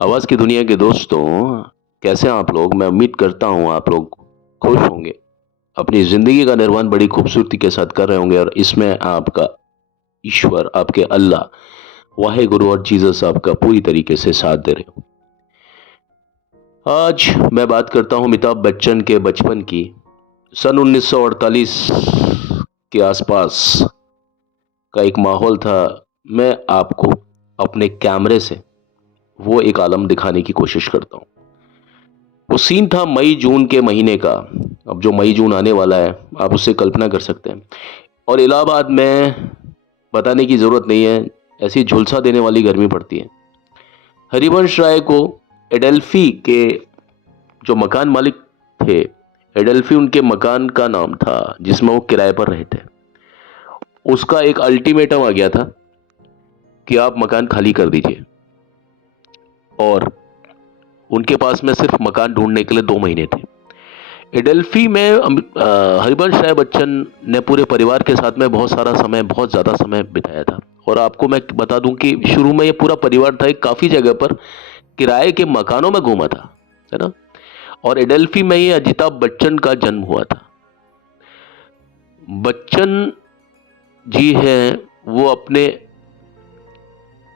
आवाज की दुनिया के दोस्तों, कैसे हैं आप लोग? मैं उम्मीद करता हूँ आप लोग खुश होंगे। अपनी जिंदगी का निर्माण बड़ी खूबसूरती के साथ कर रहे होंगे और इसमें आपका ईश्वर, आपके अल्लाह, वाहे गुरु और जीसस आपका पूरी तरीके से साथ दे रहे हो। आज मैं बात करता हूँ अमिताभ बच्चन के बचपन की। सन 1948 के आसपास का एक माहौल था। मैं आपको अपने कैमरे से वो एक आलम दिखाने की कोशिश करता हूँ। वो सीन था मई जून के महीने का। अब जो मई जून आने वाला है, आप उससे कल्पना कर सकते हैं। और इलाहाबाद में बताने की ज़रूरत नहीं है, ऐसी झुलसा देने वाली गर्मी पड़ती है। हरिवंश राय को एडेल्फी के जो मकान मालिक थे, एडेल्फी उनके मकान का नाम था जिसमें वो किराए पर रहे थे। उसका एक अल्टीमेटम आ गया था कि आप मकान खाली कर दीजिए, और उनके पास में सिर्फ मकान ढूंढने के लिए 2 महीने थे। एडेल्फी में हरिवंश राय बच्चन ने पूरे परिवार के साथ में बहुत सारा समय, बहुत ज़्यादा समय बिताया था। और आपको मैं बता दूं कि शुरू में ये पूरा परिवार था एक काफ़ी जगह पर किराए के मकानों में घूमा था, है ना। और एडेल्फी में ही अमिताभ बच्चन का जन्म हुआ था। बच्चन जी हैं, वो अपने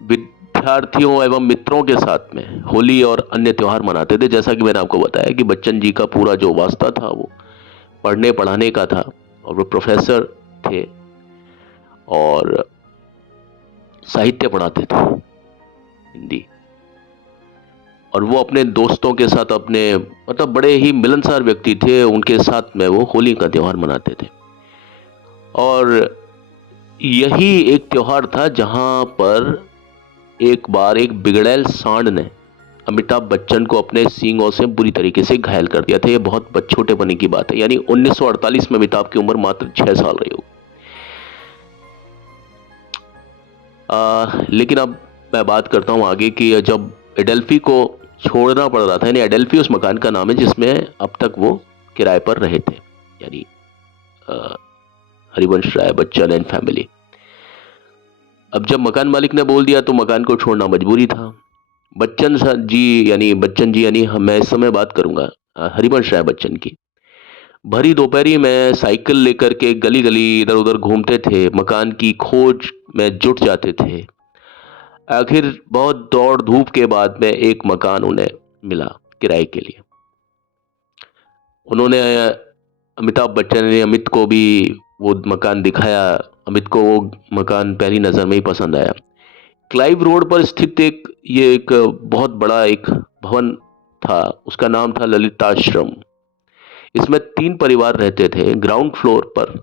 विद्यार्थियों एवं मित्रों के साथ में होली और अन्य त्योहार मनाते थे। जैसा कि मैंने आपको बताया कि बच्चन जी का पूरा जो वास्ता था वो पढ़ने पढ़ाने का था, और वो प्रोफेसर थे और साहित्य पढ़ाते थे, हिंदी। और वो अपने दोस्तों के साथ, अपने मतलब बड़े ही मिलनसार व्यक्ति थे, उनके साथ में वो होली का त्यौहार मनाते थे। और यही एक त्यौहार था जहां पर एक बार एक बिगड़ैल सांड ने अमिताभ बच्चन को अपने सींगों से बुरी तरीके से घायल कर दिया था। ये बहुत छोटे पने की बात है, यानी 1948 में अमिताभ की उम्र मात्र 6 साल रही हो। लेकिन अब मैं बात करता हूँ आगे कि जब एडेल्फी को छोड़ना पड़ रहा था, यानी एडेल्फी उस मकान का नाम है जिसमें अब तक वो किराए पर रहे थे, यानी अ, हरिवंश राय बच्चन एंड फैमिली। अब जब मकान मालिक ने बोल दिया तो मकान को छोड़ना मजबूरी था। बच्चन जी यानी मैं इस समय बात करूंगा हरिवंश राय बच्चन की। भरी दोपहरी में साइकिल लेकर के गली गली इधर उधर घूमते थे, मकान की खोज में जुट जाते थे। आखिर बहुत दौड़ धूप के बाद में एक मकान उन्हें मिला किराए के लिए। उन्होंने अमिताभ बच्चन ने अमित को भी वो मकान दिखाया। अमित को वो मकान पहली नज़र में ही पसंद आया। क्लाइव रोड पर स्थित एक बहुत बड़ा एक भवन था, उसका नाम था ललिताश्रम। इसमें 3 परिवार रहते थे। ग्राउंड फ्लोर पर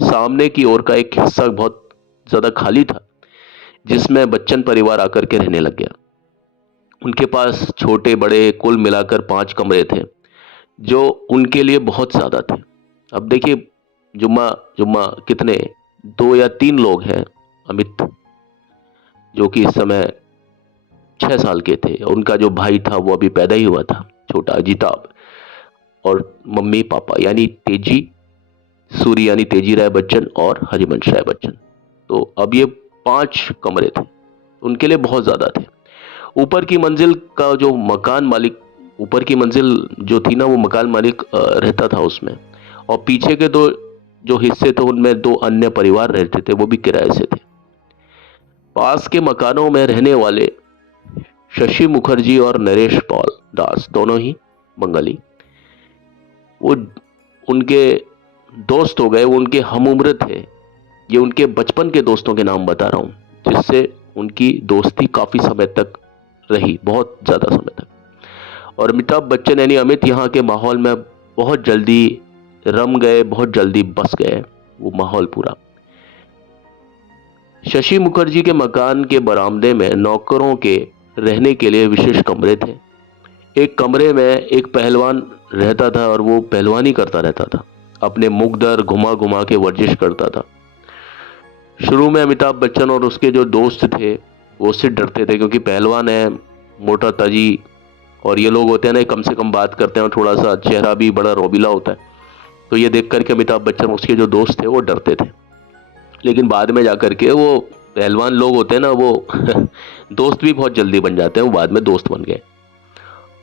सामने की ओर का एक हिस्सा बहुत ज़्यादा खाली था, जिसमें बच्चन परिवार आकर के रहने लग गया। उनके पास छोटे बड़े कुल मिलाकर 5 कमरे थे, जो उनके लिए बहुत ज़्यादा थे। अब देखिए, जुम्मा जुम्मा कितने, 2 या 3 लोग हैं। अमित जो कि इस समय 6 साल के थे, उनका जो भाई था वो अभी पैदा ही हुआ था, छोटा अजिताभ। और मम्मी पापा यानी तेजी सूरी यानी तेजी राय बच्चन और हरिवंश राय बच्चन। तो अब ये 5 कमरे थे, उनके लिए बहुत ज़्यादा थे। ऊपर की मंजिल का जो मकान मालिक, ऊपर की मंजिल जो थी ना, वो मकान मालिक रहता था उसमें। और पीछे के 2 जो हिस्से थे उनमें 2 अन्य परिवार रहते थे, वो भी किराए से थे। पास के मकानों में रहने वाले शशि मुखर्जी और नरेश पॉल दास, दोनों ही बंगाली, वो उनके दोस्त हो गए, वो उनके हम उम्र थे। ये उनके बचपन के दोस्तों के नाम बता रहा हूँ, जिससे उनकी दोस्ती काफ़ी समय तक रही, बहुत ज़्यादा समय तक। और अमिताभ बच्चन यानी अमित यहाँ के माहौल में बहुत जल्दी रम गए, बहुत जल्दी बस गए वो माहौल पूरा। शशि मुखर्जी के मकान के बरामदे में नौकरों के रहने के लिए विशेष कमरे थे। एक कमरे में एक पहलवान रहता था और वो पहलवानी करता रहता था, अपने मुख दर घुमा घुमा के वर्जिश करता था। शुरू में अमिताभ बच्चन और उसके जो दोस्त थे वो उससे डरते थे, क्योंकि पहलवान है, मोटा ताजी, और ये लोग होते हैं ना, कम से कम बात करते हैं और थोड़ा सा चेहरा भी बड़ा रोबीला होता है। तो ये देख करके अमिताभ बच्चन, उसके जो दोस्त थे, वो डरते थे। लेकिन बाद में जाकर के वो पहलवान लोग होते हैं ना वो दोस्त भी बहुत जल्दी बन जाते हैं, वो बाद में दोस्त बन गए।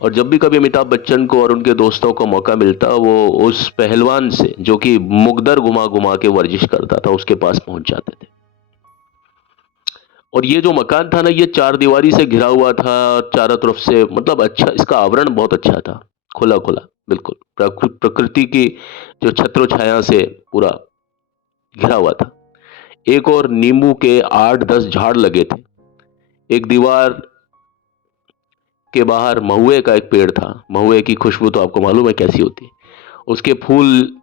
और जब भी कभी अमिताभ बच्चन को और उनके दोस्तों को मौका मिलता, वो उस पहलवान से जो कि मुकदर घुमा घुमा के वर्जिश करता था उसके पास पहुंच जाते थे। और ये जो मकान था ना, ये चार दीवारी से घिरा हुआ था, चारों तरफ से, मतलब अच्छा, इसका आवरण बहुत अच्छा था, खुला खुला, बिल्कुल प्रकृति की जो छत्र छाया से पूरा घिरा हुआ था। एक और नींबू के 8-10 झाड़ लगे थे। एक दीवार के बाहर महुए का एक पेड़ था। महुए की खुशबू तो आपको मालूम है कैसी होती है। उसके फूल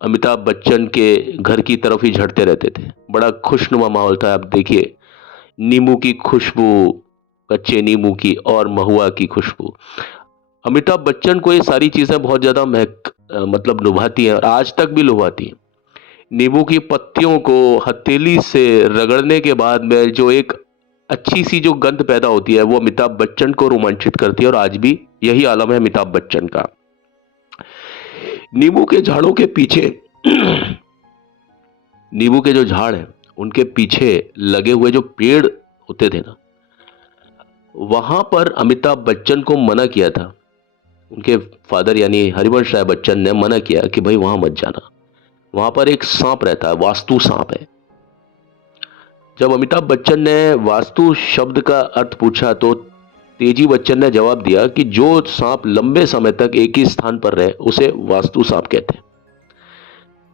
अमिताभ बच्चन के घर की तरफ ही झड़ते रहते थे। बड़ा खुशनुमा माहौल था। आप देखिए, नींबू की खुशबू, कच्चे नींबू की, और महुआ की खुशबू। अमिताभ बच्चन को ये सारी चीजें बहुत ज्यादा मतलब लुभाती हैं, और आज तक भी लुभाती हैं। नींबू की पत्तियों को हथेली से रगड़ने के बाद में जो एक अच्छी सी जो गंध पैदा होती है, वो अमिताभ बच्चन को रोमांचित करती है, और आज भी यही आलम है अमिताभ बच्चन का। नींबू के झाड़ों के पीछे नींबू के जो झाड़ हैं उनके पीछे लगे हुए जो पेड़ होते थे ना, वहां पर अमिताभ बच्चन को मना किया था। उनके फादर यानी हरिवंश राय बच्चन ने मना किया कि भाई वहां मत जाना, वहां पर एक सांप रहता है, वास्तु सांप है। जब अमिताभ बच्चन ने वास्तु शब्द का अर्थ पूछा तो तेजी बच्चन ने जवाब दिया कि जो सांप लंबे समय तक एक ही स्थान पर रहे उसे वास्तु सांप कहते हैं।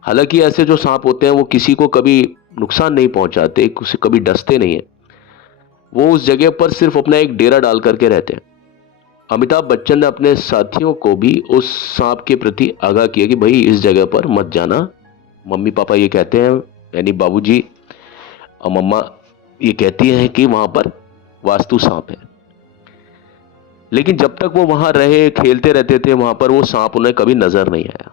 हालांकि ऐसे जो सांप होते हैं वो किसी को कभी नुकसान नहीं पहुंचाते, किसी कभी डसते नहीं है, वो उस जगह पर सिर्फ अपना एक डेरा डाल करके रहते हैं। अमिताभ बच्चन ने अपने साथियों को भी उस सांप के प्रति आगाह किया कि भाई इस जगह पर मत जाना, मम्मी पापा ये कहते हैं, यानी बाबूजी और मम्मा ये कहती हैं कि वहां पर वास्तु सांप है। लेकिन जब तक वो वहां रहे, खेलते रहते थे वहां पर, वो सांप उन्हें कभी नजर नहीं आया।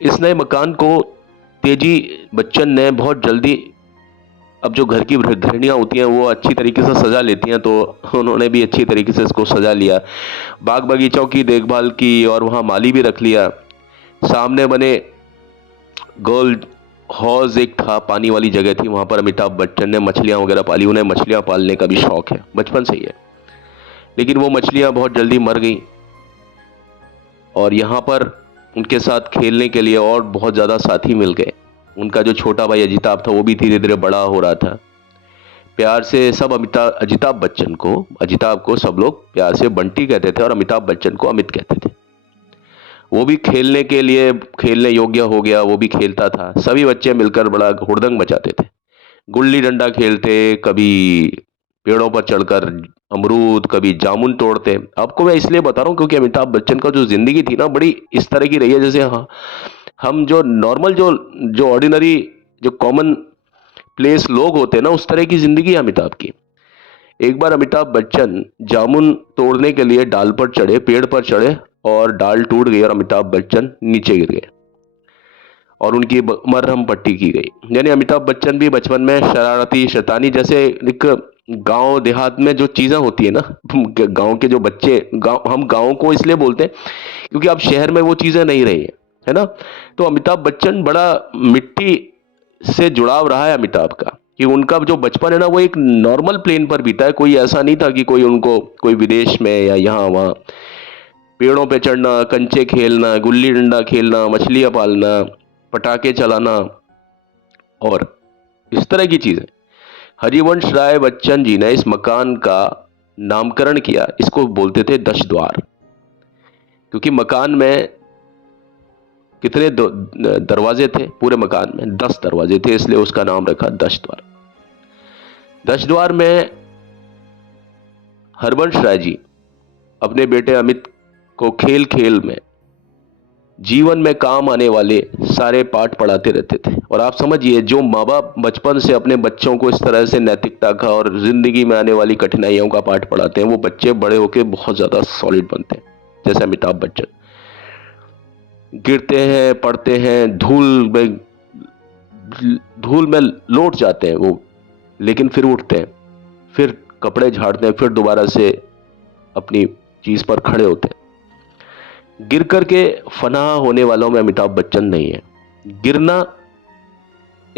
इस नए मकान को तेजी बच्चन ने बहुत जल्दी, अब जो घर की गृहिणियां होती हैं वो अच्छी तरीके से सजा लेती हैं, तो उन्होंने भी अच्छी तरीके से इसको सजा लिया। बाग बगीचों की देखभाल की, और वहां माली भी रख लिया। सामने बने गोल हौज एक था, पानी वाली जगह थी, वहां पर अमिताभ बच्चन ने मछलियां वगैरह पाली। उन्हें मछलियां पालने का भी शौक है, बचपन से ही है। लेकिन वो मछलियां बहुत जल्दी मर गई, और यहाँ पर उनके साथ खेलने के लिए और बहुत ज़्यादा साथी मिल गए। उनका जो छोटा भाई अजिताभ था वो भी धीरे धीरे बड़ा हो रहा था। प्यार से सब अजिताभ को सब लोग प्यार से बंटी कहते थे, और अमिताभ बच्चन को अमित कहते थे। वो भी खेलने के लिए खेलने योग्य हो गया, वो भी खेलता था। सभी बच्चे मिलकर बड़ा हुड़दंग मचाते थे, गुल्ली डंडा खेलते, कभी पेड़ों पर चढ़कर अमरूद, कभी जामुन तोड़ते। आपको मैं इसलिए बता रहा हूँ क्योंकि अमिताभ बच्चन का जो जिंदगी थी ना, बड़ी इस तरह की रही है जैसे, हाँ, हम जो नॉर्मल जो जो ऑर्डिनरी जो कॉमन प्लेस लोग होते हैं ना, उस तरह की जिंदगी है अमिताभ की। एक बार अमिताभ बच्चन जामुन तोड़ने के लिए डाल पर चढ़े, पेड़ पर चढ़े, और डाल टूट गई और अमिताभ बच्चन नीचे गिर गए, और उनकी मरहम पट्टी की गई। यानी अमिताभ बच्चन भी बचपन में शरारती, शैतानी, जैसे एक गांव देहात में जो चीजें होती है ना, गांव के जो बच्चे, हम गांव को इसलिए बोलते हैं क्योंकि अब शहर में वो चीजें नहीं रही है ना। तो अमिताभ बच्चन बड़ा मिट्टी से जुड़ाव रहा है अमिताभ का, कि उनका जो बचपन है ना वो एक नॉर्मल प्लेन पर बीता है। कोई ऐसा नहीं था कि कोई उनको कोई विदेश में या यहाँ वहाँ पेड़ों पे चढ़ना, कंचे खेलना, गुल्ली डंडा खेलना, मछलियां पालना, पटाखे चलाना, और इस तरह की चीजें। हरिवंश राय बच्चन जी ने इस मकान का नामकरण किया, इसको बोलते थे 10 द्वार, क्योंकि मकान में कितने दरवाजे थे, पूरे मकान में 10 दरवाजे थे, इसलिए उसका नाम रखा 10 द्वार। 10 द्वार में हरवंश राय जी अपने बेटे अमित को खेल खेल में जीवन में काम आने वाले सारे पाठ पढ़ाते रहते थे। और आप समझिए, जो माँ बाप बचपन से अपने बच्चों को इस तरह से नैतिकता का और जिंदगी में आने वाली कठिनाइयों का पाठ पढ़ाते हैं, वो बच्चे बड़े होकर बहुत ज्यादा सॉलिड बनते हैं। जैसे अमिताभ बच्चन गिरते हैं, पढ़ते हैं, धूल में लौट जाते हैं वो, लेकिन फिर उठते हैं, फिर कपड़े झाड़ते हैं, फिर दोबारा से अपनी चीज पर खड़े होते हैं। गिर करके फना होने वालों में अमिताभ बच्चन नहीं है। गिरना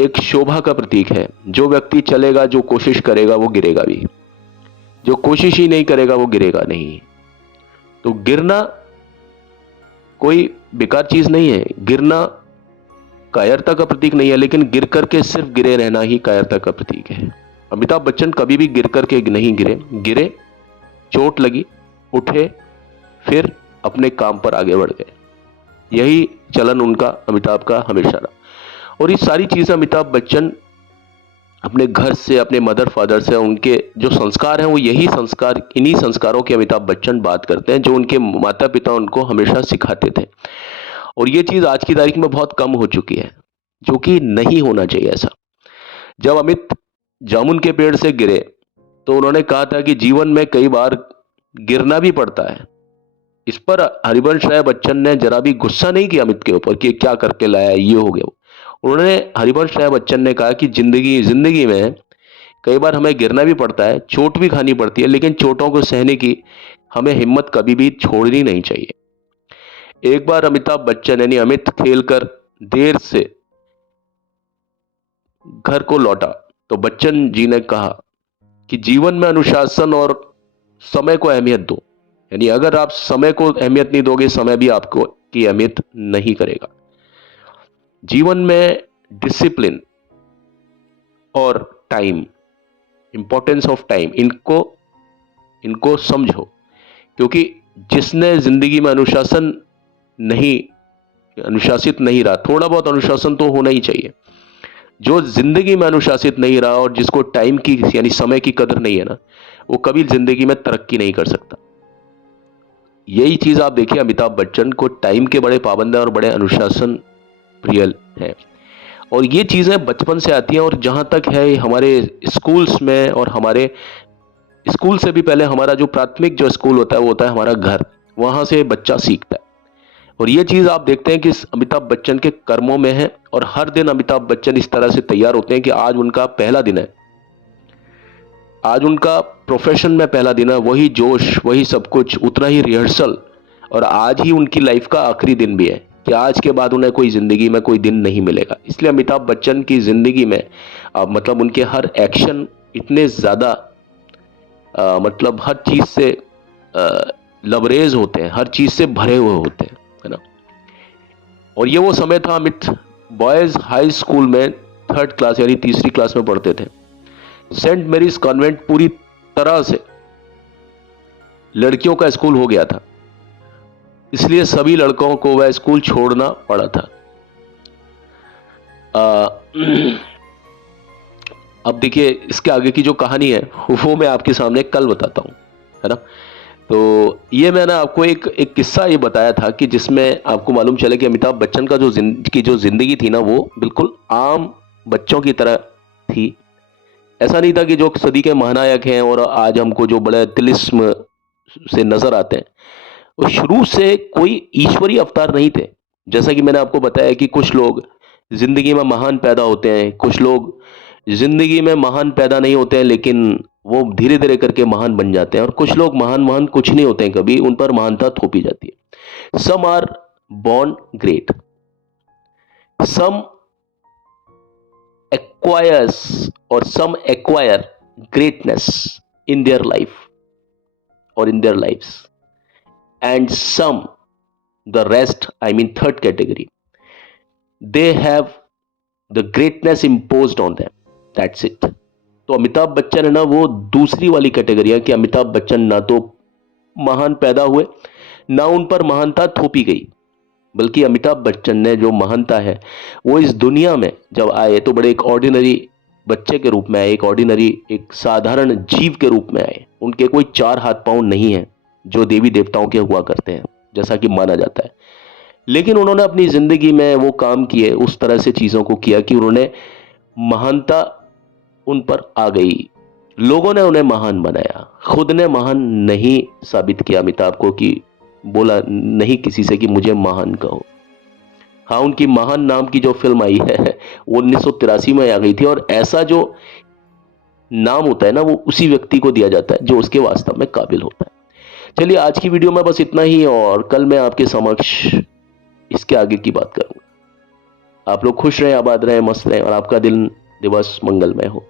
एक शोभा का प्रतीक है। जो व्यक्ति चलेगा, जो कोशिश करेगा, वो गिरेगा भी। जो कोशिश ही नहीं करेगा वो गिरेगा नहीं। तो गिरना कोई बेकार चीज नहीं है। गिरना कायरता का प्रतीक नहीं है, लेकिन गिर करके सिर्फ गिरे रहना ही कायरता का प्रतीक है। अमिताभ बच्चन कभी भी गिर करके नहीं गिरे। गिरे, चोट लगी, उठे, फिर अपने काम पर आगे बढ़ गए। यही चलन उनका, अमिताभ का हमेशा रहा। और ये सारी चीजें अमिताभ बच्चन अपने घर से, अपने मदर फादर से, उनके जो संस्कार हैं वो यही संस्कार, इन्हीं संस्कारों की अमिताभ बच्चन बात करते हैं जो उनके माता पिता उनको हमेशा सिखाते थे। और ये चीज आज की तारीख में बहुत कम हो चुकी है, जो कि नहीं होना चाहिए ऐसा। जब अमित जामुन के पेड़ से गिरे तो उन्होंने कहा था कि जीवन में कई बार गिरना भी पड़ता है। इस पर हरिवंश राय बच्चन ने जरा भी गुस्सा नहीं किया अमित के ऊपर कि क्या करके लाया, ये हो गया। उन्होंने, हरिवंश राय बच्चन ने कहा कि जिंदगी में कई बार हमें गिरना भी पड़ता है, चोट भी खानी पड़ती है, लेकिन चोटों को सहने की हमें हिम्मत कभी भी छोड़नी नहीं चाहिए। एक बार अमिताभ बच्चन यानी अमित खेलकर देर से घर को लौटा तो बच्चन जी ने कहा कि जीवन में अनुशासन और समय को अहमियत दो। यानी अगर आप समय को अहमियत नहीं दोगे, समय भी आपको की अहमियत नहीं करेगा। जीवन में डिसिप्लिन और टाइम, इंपॉर्टेंस ऑफ टाइम, इनको समझो। क्योंकि जिसने जिंदगी में अनुशासित नहीं रहा, थोड़ा बहुत अनुशासन तो होना ही चाहिए। जो जिंदगी में अनुशासित नहीं रहा और जिसको टाइम की यानी समय की कदर नहीं है ना, वो कभी जिंदगी में तरक्की नहीं कर सकता। यही चीज आप देखिए, अमिताभ बच्चन को टाइम के बड़े पाबंद हैं और बड़े अनुशासन प्रिय हैं। और ये चीजें बचपन से आती हैं। और जहां तक है हमारे स्कूल्स में, और हमारे स्कूल से भी पहले हमारा जो प्राथमिक जो स्कूल होता है वो होता है हमारा घर। वहां से बच्चा सीखता है। और ये चीज आप देखते हैं कि अमिताभ बच्चन के कर्मों में है। और हर दिन अमिताभ बच्चन इस तरह से तैयार होते हैं कि आज उनका पहला दिन है, आज उनका प्रोफेशन में पहला दिन है। वही जोश, वही सब कुछ, उतना ही रिहर्सल। और आज ही उनकी लाइफ का आखिरी दिन भी है कि आज के बाद उन्हें कोई जिंदगी में कोई दिन नहीं मिलेगा। इसलिए अमिताभ बच्चन की जिंदगी में मतलब उनके हर एक्शन इतने ज्यादा मतलब हर चीज से लबरेज होते हैं, हर चीज से भरे हुए होते हैं, है ना। और ये वो समय था, अमित बॉयज हाई स्कूल में 3rd क्लास यानी तीसरी क्लास में पढ़ते थे। सेंट मेरीज कॉन्वेंट पूरी तरह से लड़कियों का स्कूल हो गया था, इसलिए सभी लड़कों को वह स्कूल छोड़ना पड़ा था। अब देखिए इसके आगे की जो कहानी है वो मैं आपके सामने कल बताता हूं, है ना। तो ये मैंने आपको एक किस्सा ये बताया था कि जिसमें आपको मालूम चले कि अमिताभ बच्चन का जो जिंदगी थी ना, वो बिल्कुल आम बच्चों की तरह थी। ऐसा नहीं था कि जो सदी के महानायक हैं और आज हमको जो बड़े तिलिस्म से नजर आते हैं, वो शुरू से कोई ईश्वरीय अवतार नहीं थे। जैसा कि मैंने आपको बताया कि कुछ लोग जिंदगी में महान पैदा होते हैं, कुछ लोग जिंदगी में महान पैदा नहीं होते हैं लेकिन वो धीरे धीरे करके महान बन जाते हैं। और कुछ लोग महान कुछ नहीं होते हैं, कभी उन पर महानता थोपी जाती है। Some are born great, some acquires or some acquire greatness in their life or in their lives, and some, the rest, I mean third category, they have the greatness imposed on them, that's it। तो अमिताभ बच्चन है ना, वो दूसरी वाली category है कि अमिताभ बच्चन ना तो महान पैदा हुए, ना उन पर महानता थोपी गई, बल्कि अमिताभ बच्चन ने जो महानता है वो इस दुनिया में जब आए तो बड़े एक ऑर्डिनरी बच्चे के रूप में आए, एक ऑर्डिनरी, एक साधारण जीव के रूप में आए। उनके कोई 4 हाथ पांव नहीं है जो देवी देवताओं के हुआ करते हैं जैसा कि माना जाता है। लेकिन उन्होंने अपनी जिंदगी में वो काम किए, उस तरह से चीजों को किया कि उन्होंने महानता उन पर आ गई। लोगों ने उन्हें महान बनाया, खुद ने महान नहीं साबित किया अमिताभ को कि बोला नहीं किसी से कि मुझे महान कहो। हाँ, उनकी महान नाम की जो फिल्म आई है वो 1983 में आ गई थी। और ऐसा जो नाम होता है ना, वो उसी व्यक्ति को दिया जाता है जो उसके वास्तव में काबिल होता है। चलिए आज की वीडियो में बस इतना ही, और कल मैं आपके समक्ष इसके आगे की बात करूंगा। आप लोग खुश रहें, आबाद रहें, मस्त रहें और आपका दिवस मंगलमय हो।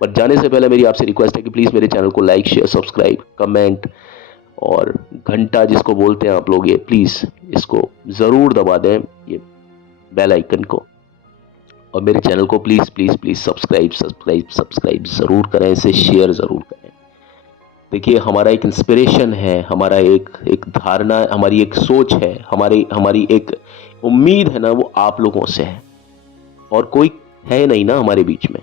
बट जाने से पहले मेरी आपसे रिक्वेस्ट है कि प्लीज़ मेरे चैनल को लाइक, शेयर, सब्सक्राइब, कमेंट और घंटा जिसको बोलते हैं आप लोग, ये प्लीज़ इसको ज़रूर दबा दें, ये बेल आइकन को। और मेरे चैनल को please please please subscribe subscribe subscribe ज़रूर करें, इसे शेयर ज़रूर करें। देखिए, हमारा एक इंस्पिरेशन है, हमारा एक धारणा, हमारी एक सोच है, हमारी हमारी एक उम्मीद है ना, वो आप लोगों से है और कोई है नहीं ना हमारे बीच में।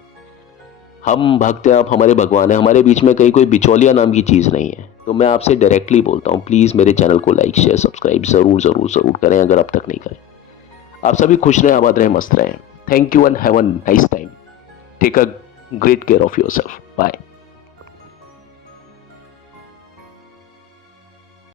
हम भक्त हैं, आप हमारे भगवान हैं, हमारे बीच में कहीं कोई बिचौलिया नाम की चीज़ नहीं है। तो मैं आपसे डायरेक्टली बोलता हूँ, प्लीज़ मेरे चैनल को लाइक, शेयर, सब्सक्राइब ज़रूर ज़रूर ज़रूर करें अगर अब तक नहीं करें। आप सभी खुश रहें, आबाद रहें, मस्त रहें। Thank you and have a nice time. Take a great care of yourself. Bye.